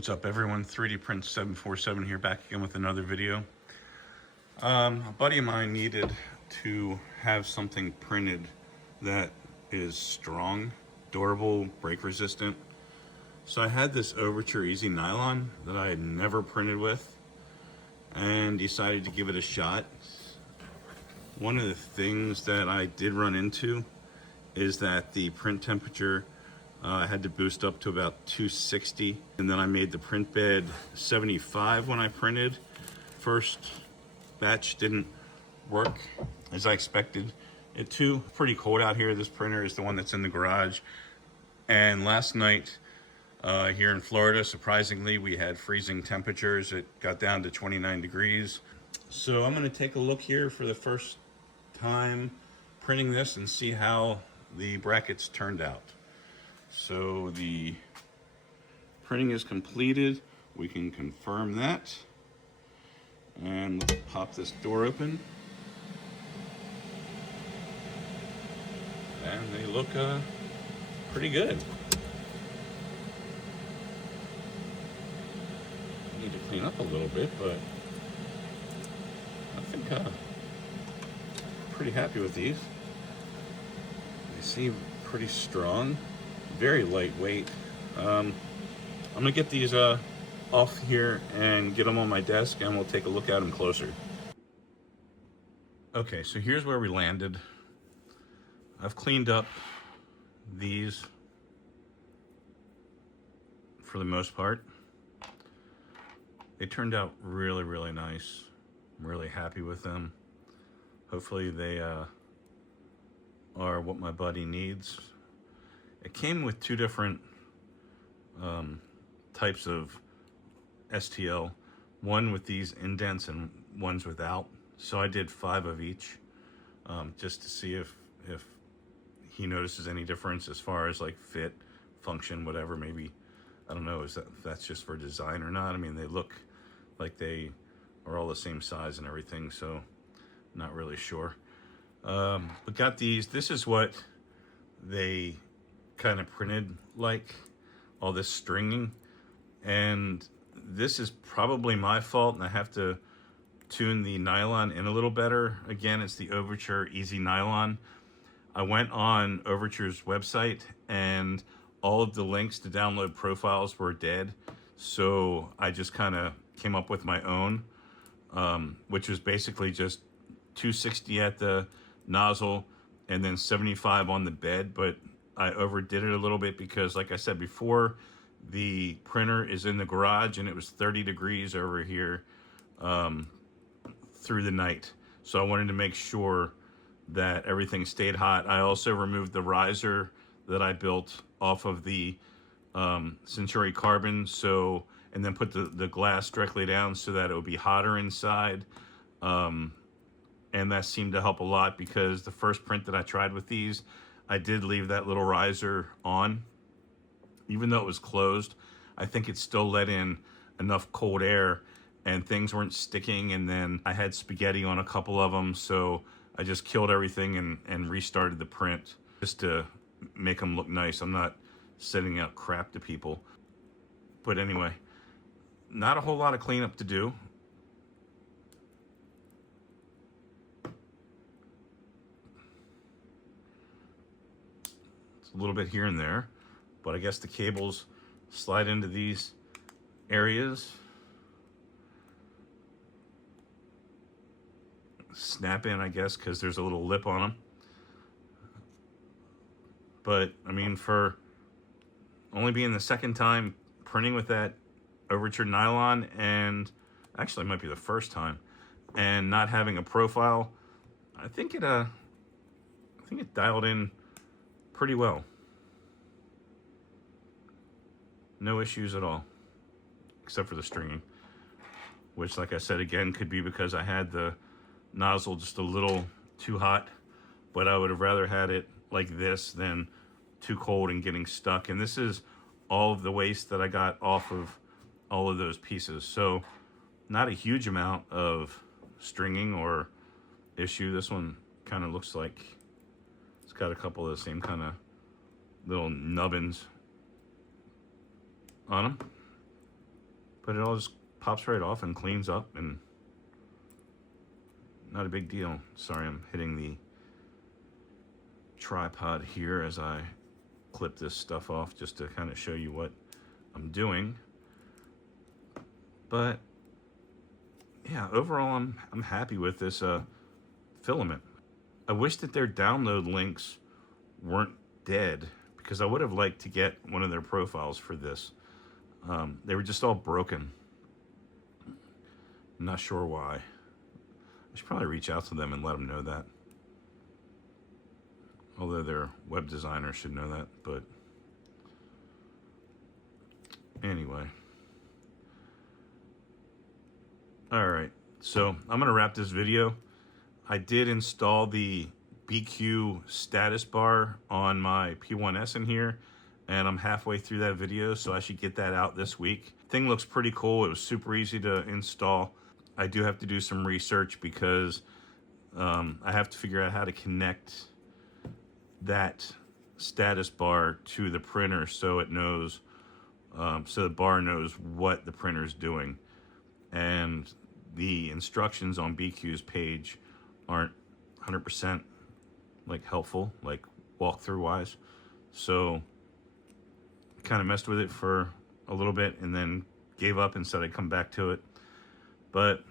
What's up everyone, 3D Print 747 here, back again with another video. A buddy of mine needed to have something printed that is strong, durable, break resistant. So I had this Overture Easy Nylon that I had never printed with and decided to give it a shot. One of the things that I did run into is that the print temperature I had to boost up to about 260, and then I made the print bed 75 when I printed. First batch didn't work as I expected it to. Pretty cold out here. This printer is the one that's in the garage. And last night here in Florida, surprisingly, we had freezing temperatures. It got down to 29 degrees. So I'm going to take a look here for the first time printing this and see how the brackets turned out. So the printing is completed. We can confirm that. And let's pop this door open. And they look pretty good. Need to clean up a little bit, but I think pretty happy with these. They seem pretty strong. Very lightweight. I'm gonna get these off here and get them on my desk, and we'll take a look at them closer. Okay, so here's where we landed. I've cleaned up these for the most part. They turned out really, really nice. I'm really happy with them. Hopefully they are what my buddy needs. It came with two different types of STL, one with these indents and ones without. So I did 5 of each, just to see if he notices any difference as far as like fit, function, whatever. Maybe, I don't know, if that's just for design or not. I mean, they look like they are all the same size and everything, so not really sure. But got these. This is what they kind of printed like, all this stringing, and this is probably my fault, and I have to tune the nylon in a little better. Again, it's the Overture Easy Nylon. I went on Overture's website and all of the links to download profiles were dead, so I just kind of came up with my own, which was basically just 260 at the nozzle and then 75 on the bed. But I overdid it a little bit because, like I said before, the printer is in the garage and it was 30 degrees over here through the night. So I wanted to make sure that everything stayed hot. I also removed the riser that I built off of the Century Carbon, and then put the glass directly down so that it would be hotter inside. And that seemed to help a lot, because the first print that I tried with these, I did leave that little riser on. Even though it was closed, I think it still let in enough cold air and things weren't sticking. And then I had spaghetti on a couple of them, so I just killed everything and restarted the print just to make them look nice. I'm not sending out crap to people. But anyway, not a whole lot of cleanup to do. A little bit here and there, but I guess the cables slide into these areas, snap in, I guess, because there's a little lip on them. But I mean, for only being the second time printing with that Overture Nylon, and actually it might be the first time, and not having a profile, I think it dialed in pretty well. No issues at all, except for the stringing, which, like I said, again, could be because I had the nozzle just a little too hot, but I would have rather had it like this than too cold and getting stuck. And this is all of the waste that I got off of all of those pieces. So not a huge amount of stringing or issue. This one kind of looks like it's got a couple of the same kind of little nubbins on them. but it all just pops right off and cleans up, and not a big deal. Sorry, I'm hitting the tripod here as I clip this stuff off just to kind of show you what I'm doing. But yeah, overall I'm happy with this filament. I wish that their download links weren't dead, because I would have liked to get one of their profiles for this. They were just all broken. I'm not sure why. I should probably reach out to them and let them know that. Although their web designer should know that, but anyway. Alright, so I'm going to wrap this video. I did install the BQ status bar on my P1S in here, and I'm halfway through that video, so I should get that out this week. Thing looks pretty cool. It was super easy to install. I do have to do some research because I have to figure out how to connect that status bar to the printer so it knows, so the bar knows what the printer is doing. And the instructions on BQ's page aren't 100% like helpful, like walkthrough wise. So kind of messed with it for a little bit and then gave up and said I'd come back to it. But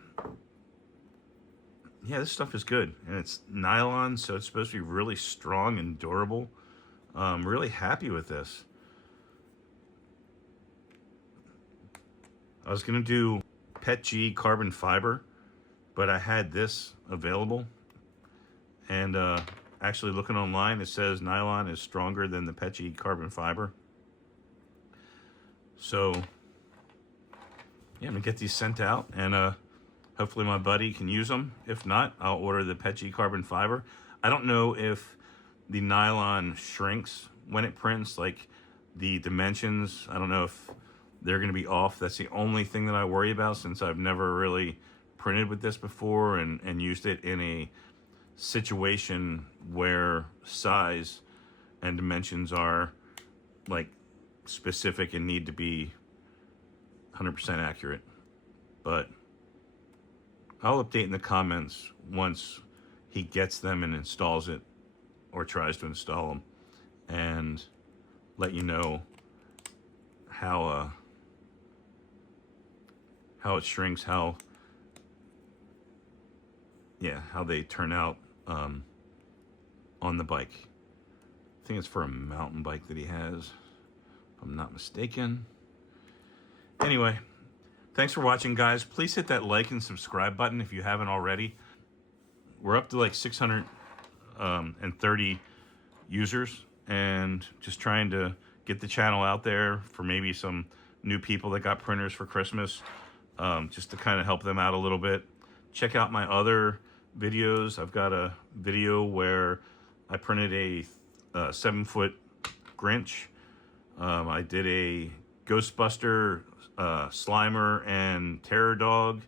yeah, this stuff is good, and it's nylon, so it's supposed to be really strong and durable. I'm really happy with this. I was gonna do PETG carbon fiber, but I had this available, and actually looking online, it says nylon is stronger than the PETG carbon fiber. So yeah, I'm gonna get these sent out, and hopefully my buddy can use them. If not, I'll order the PETG carbon fiber. I don't know if the nylon shrinks when it prints, like the dimensions. I don't know if they're gonna be off. That's the only thing that I worry about, since I've never really printed with this before and used it in a situation where size and dimensions are like specific and need to be 100% accurate. But I'll update in the comments once he gets them and installs it, or tries to install them, and let you know how it shrinks, how they turn out on the bike. I think it's for a mountain bike that he has, if I'm not mistaken. Anyway, thanks for watching, guys. Please hit that like and subscribe button if you haven't already. We're up to like 630 users, and just trying to get the channel out there for maybe some new people that got printers for Christmas, just to kind of help them out a little bit. Check out my other videos. I've got a video where I printed a 7-foot Grinch. I did a Ghostbuster, Slimer, and Terror Dog,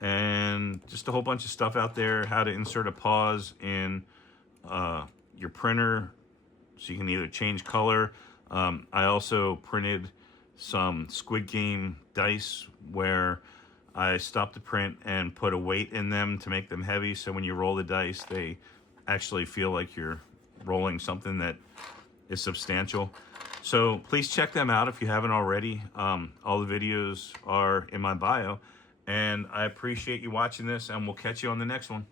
and just a whole bunch of stuff out there. How to insert a pause in your printer so you can either change color. I also printed some Squid Game dice where I stopped the print and put a weight in them to make them heavy, so when you roll the dice, they actually feel like you're rolling something that is substantial. So please check them out if you haven't already. All the videos are in my bio, and I appreciate you watching this, and we'll catch you on the next one.